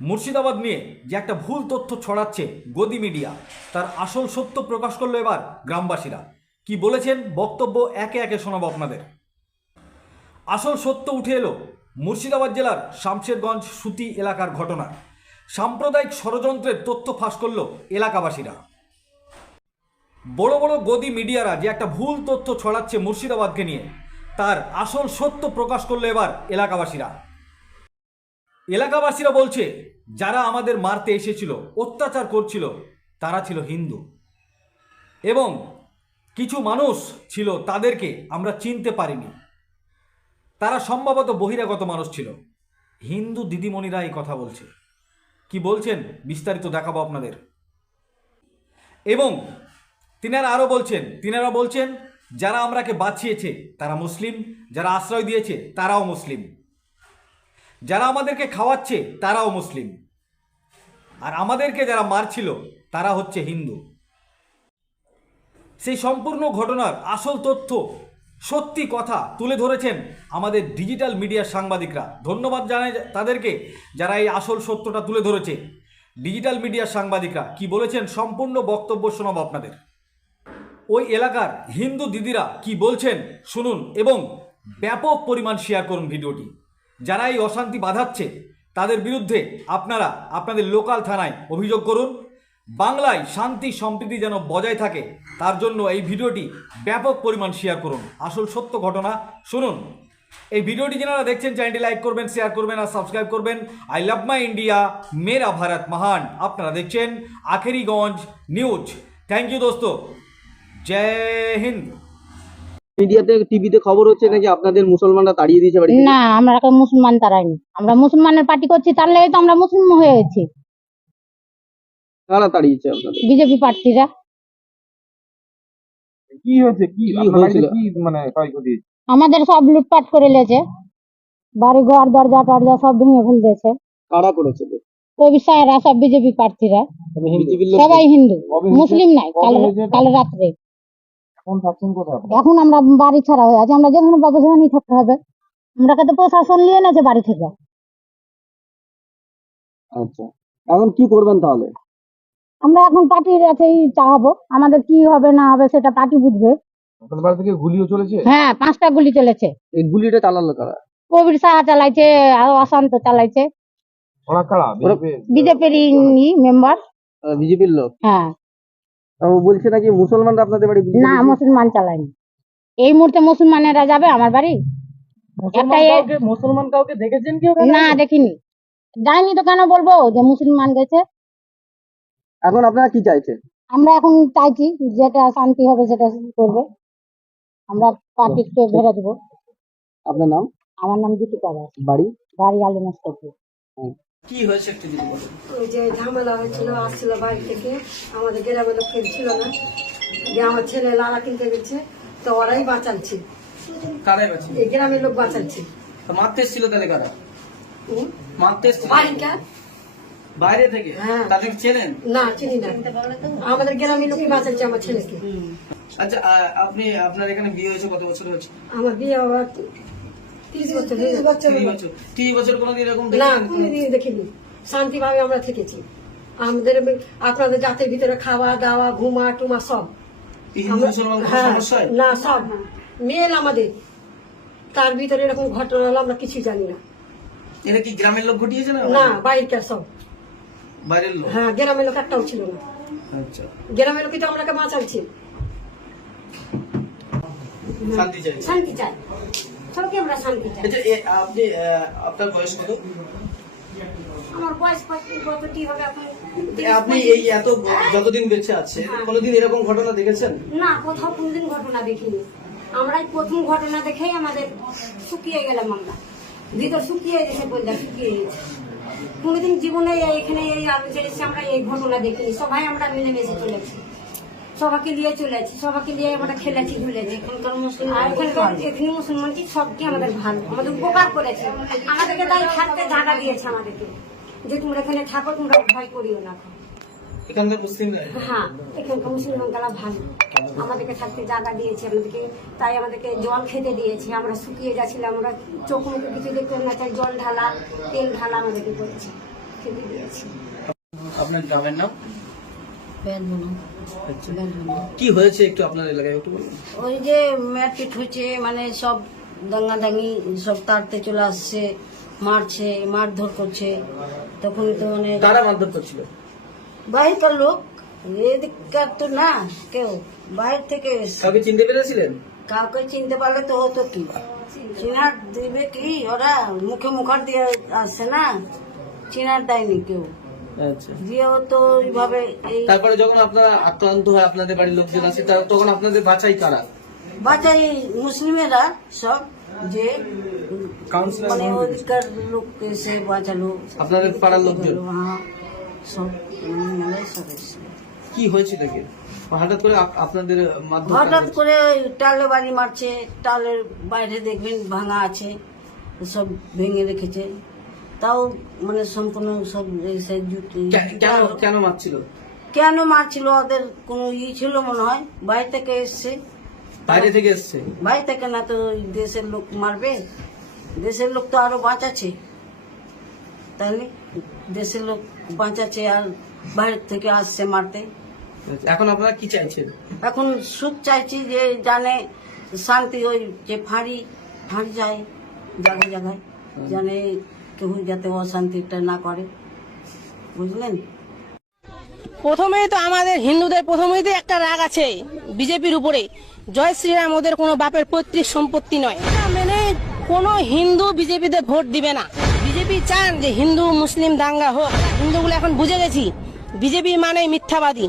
মুর্শিদাবাদ নিয়ে যে একটা ভুল তথ্য ছড়াচ্ছে গদি মিডিয়া, তার আসল সত্য প্রকাশ করল এবার গ্রামবাসীরা। কি বলেছেন বক্তব্য একে একে শোনাবো আপনাদের। আসল সত্য উঠে এলো মুর্শিদাবাদ জেলার শামশেরগঞ্জ সুতি এলাকার ঘটনা। সাম্প্রদায়িক ষড়যন্ত্রের তথ্য ফাঁস করল এলাকাবাসীরা। বড় বড় গদি মিডিয়ারা যে একটা ভুল তথ্য ছড়াচ্ছে মুর্শিদাবাদকে নিয়ে, তার আসল সত্য প্রকাশ করল এবার এলাকাবাসীরা। এলাকাবাসীরা বলছে, যারা আমাদের মারতে এসেছিল, অত্যাচার করছিল, তারা ছিল হিন্দু। এবং কিছু মানুষ ছিল তাদেরকে আমরা চিনতে পারিনি। তারা সম্ভবত বহিরাগত মানুষ ছিল। হিন্দু দিদিমণিরা এই কথা বলছে। কি বলছেন, বিস্তারিত দেখাবো আপনাদের। এবং তিনারা আরও বলছেন, তিনারা বলছেন, যারা আমরাকে বাঁচিয়েছে, তারা মুসলিম, যারা আশ্রয় দিয়েছে, তারাও মুসলিম। যারা আমাদেরকে খাওয়াচ্ছে, তারাও মুসলিম। আর আমাদেরকে যারা মারছিল, তারা হচ্ছে হিন্দু। সেই সম্পূর্ণ ঘটনার আসল তথ্য, সত্যি কথা তুলে ধরেছেন আমাদের ডিজিটাল মিডিয়ার সাংবাদিকরা। ধন্যবাদ জানাই তাদেরকে যারা এই আসল সত্যটা তুলে ধরেছে। ডিজিটাল মিডিয়ার সাংবাদিকরা কি বলেছেন সম্পূর্ণ বক্তব্য শোনাবো আপনাদের। ওই এলাকার হিন্দু দিদিরা কি বলছেন, শুনুন এবং ব্যাপক পরিমাণ শেয়ার করুন ভিডিওটি। যারা এই অশান্তি বাধাচ্ছে, তাদের বিরুদ্ধে আপনারা আপনাদের লোকাল থানায় অভিযোগ করুন। বাংলায় শান্তি সম্প্রীতি যেন বজায় থাকে, তার জন্য এই ভিডিওটি ব্যাপক পরিমাণ শেয়ার করুন। আসল সত্য ঘটনা শুনুন। এই ভিডিওটি যারা দেখছেন চ্যানেলটি লাইক করবেন শেয়ার করবেন আর সাবস্ক্রাইব করবেন। আই লাভ মাই ইন্ডিয়া মেরা ভারত মহান আপনারা দেখছেন আখেরিগঞ্জ নিউজ থ্যাংক ইউ দোস্ত। জয় হিন্দ। মিডিয়াতে টিভিতে খবর হচ্ছে নাকি আপনাদের মুসলমানরা তাড়িয়ে দিয়েছে বাড়ি থেকে। না আমরা কেউ মুসলমান তারাইনি আমরা মুসলমানের পার্টি করছি তার লেগে তো আমরা মুসলিম হয়ে গেছি কারা তাড়িয়েছে আপনাদের বিজেপি প্রার্থীরা কি হয়েছে কি কি আপনার বাড়িতে হয়েছিল? কি মানে ক্ষয়ক্ষতি হয়েছে? আমাদের সব লুটপাট করে লেছে বাড়ি ঘর দরজা টরজা সব ভেঙে ফেল দিয়েছে কারা করেছে কবি অভিষায়রা সব বিজেপি প্রার্থীরা বিজেপির লোক সবাই হিন্দু কবে হয়েছে? মুসলিম নাই কাল কবে হয়েছে এটা? কাল রাত্রে এখন থাকছেন কোথায় এখন আমরা বাড়ি ছাড়া হয়ে আছি আমরা যেখানে পাবো সেখানেই থাকতে হবে। আমরাকে তো প্রশাসন নিয়ে নেছে বাড়ি থেকে। আচ্ছা এখন কি করবেন তাহলে? আমরা এখন পার্টির কাছেই চাহাবো আমাদের কি হবে না হবে সেটা পার্টি বুঝবে। আপনাদের বাড়ি থেকে গুলিও চলেছে? হ্যাঁ পাঁচটা গুলি চলেছে। এই গুলিটা চালালো কারা? কবির সাহা চালাইছে আর অশান্ত চালাইছে। ওরা কারা? ওরা- বিজেপির? মেম্বার। বিজেপির লোক? হ্যাঁ। ও বলছে নাকি মুসলমানরা আপনাদের বাড়ি না মুসলমান চালায়নি। এই মুহূর্তে মুসলমানেরা যাবে আমার বাড়ি? মুসলমান কাউকে দেখেছেন কি না দেখিনি। যায়নি তো কেন বলব যে মুসলমান গেছে? এখন আপনারা কি চাইছেন? আমরা এখন চাইছি যেটা শান্তি হবে সেটা করবে। আমরা পার্টিকে ভেড়ে দেবো। আপনার নাম? আমার নাম দীপিকা দাস। বাড়ি? বাড়ি আলু মস্তপুর কি হয়েছে একটু যদি বলেন। ওই যে ঝামেলা হয়েছিল আসছিল বাড়ি থেকে। আমাদের গ্রামের লোক কেউ না। যে আমার ছেলে লালা কিনতে গেছে তো ওরাই বাঁচাচ্ছে। কারাই আছে এই গ্রামের লোক বাঁচাচ্ছে। মারতে এসেছিল তাহলে কারা? মারতে এসেছিল? বাইরে থেকে? হ্যাঁ। তাদের চেনেন? না চিনি না। আমাদের গ্রামের লোকই বাঁচাচ্ছে আমার ছেলেকে। আচ্ছা আপনি আপনার এখানে বিয়ে হয়েছে কত বছর হয়েছে? আমার বিয়ে হওয়ার তিরিশ বছর তিরিশ বছর কোনোদিন এরকম না কোনোদিন দেখিনি। শান্তিভাবে আমরা থেকেছি। আমাদের আপনাদের জাতের ভিতরে খাওয়া দাওয়া ঘুমা টুমা সব। হ্যাঁ, না সব। মেল আমাদের। তার ভিতরে এরকম ঘটনা হলো আমরা কিছুই জানি না। এটা কি গ্রামের লোক ঘটিয়েছে না? না বাইরের সব। বাইরের লোক? হ্যাঁ গ্রামের লোক একটাও ছিল না। আচ্ছা। গ্রামের লোকই তো আমরাকে বাঁচাচ্ছি। শান্তি চাই। শান্তি চাই। সবকে আমরা শান্তি চাই। আচ্ছা আপনি আপনার বয়স কত? আমার বয়স হবে এখন? আপনি এই এত যতদিন বেঁচে আছে কোনোদিন এরকম ঘটনা দেখেছেন? না কোথাও কোনদিন ঘটনা দেখিনি। আমরাই প্রথম ঘটনা দেখেই আমাদের শুকিয়ে গেলাম আমরা। ভিতর শুকিয়ে গেছে বললাম শুকিয়ে গেছে। কোনোদিন জীবনে এখানে এই আলু চলেছে আমরা এই ঘটনা দেখিনি। সবাই আমরা মিলেমিশে চলেছি। সবাইকে নিয়ে চলেছি সবাইকে নিয়ে আমরা খেলেছি ঘুরেছি এখানকার মুসলিম আর এখানকার এখানে মুসলমান সবকে আমাদের ভালো আমাদের উপকার করেছে। আমাদেরকে তাই থাকতে জায়গা দিয়েছে আমাদেরকে। যে তোমরা এখানে থাকো তোমরা ভয় করিও না। এখানকার মুসলিম হ্যাঁ এখানকার ভালো। আমাদেরকে থাকতে জায়গা দিয়েছে আমাদেরকে তাই আমাদেরকে জল খেতে দিয়েছে। আমরা শুকিয়ে যাচ্ছিলাম আমরা চোখ মুখে কিছু দেখতে না চাই জল ঢালা তেল ঢালা আমাদেরকে করেছে আপনার গ্রামের নাম। কি হয়েছে একটু আপনার এলাকায় একটু ওই যে ম্যাটপিট হচ্ছে মানে সব দাঙ্গা দাঙ্গি সব তাড়তে চলে আসছে মারছে মারধর করছে। তখন তো মানে কারা মারধর করছিল? বাইরেকার লোক। এদিককার তো না কেউ। বাইরে থেকে। কাউকে চিনতে পেরেছিলেন? কাউকে চিনতে পারলে তো হতো কি? চিনার দেবে কি? ওরা মুখে মুখার দিয়ে আসছে না? চিনার দেয়নি কেউ। আচ্ছা। দিয়েও তো এই তারপরে যখন আপনারা আক্রান্ত হয় আপনাদের বাড়ির লোকজন আছে তখন আপনাদের বাঁচাই কারা? বাচ্চাই মুসলিমেরা সব যে মানে ওদিককার লোক এসে বাঁচালো। আপনাদের পাড়ার লোকজন? হ্যাঁ। সব মেলায় সব কি হয়েছিল কি? হঠাৎ করে আপনাদের মাধ্যমে হঠাৎ করে টালে বাড়ি মারছে টালের বাইরে দেখবেন ভাঙা আছে সব ভেঙে রেখেছে। তাও মানে সম্পূর্ণ সব জুটি কেন কেন মারছিল? কেন মারছিল ওদের কোনো ই ছিল মনে হয়? বাইরে থেকে এসছে। বাইরে থেকে এসছে? বাইরে থেকে না তো দেশের লোক মারবে? দেশের লোক তো আরও বাঁচাচ্ছে। তাহলে দেশের লোক বাঁচাচ্ছে আর বাইরে থেকে আসছে মারতে। এখন আপনারা কি চাইছেন? এখন সুখ চাইছি যে জানে শান্তি ওই যে ফাঁড়ি ফাঁড়ি যায় জায়গায় জায়গায়। জানে যাতে অশান্তিটা না করে। বুঝলেন? প্রথমেই তো আমাদের হিন্দুদের, প্রথমেই তো একটা রাগ আছে বিজেপির উপরে। জয় শ্রীরাম ওদের কোনো বাপের পৈতৃক সম্পত্তি নয়। মেনে কোনো হিন্দু বিজেপিতে ভোট দিবে না। বিজেপি চান যে হিন্দু, মুসলিম, দাঙ্গা হোক। হিন্দুগুলো এখন বুঝে গেছি বিজেপি মানে মিথ্যাবাদী।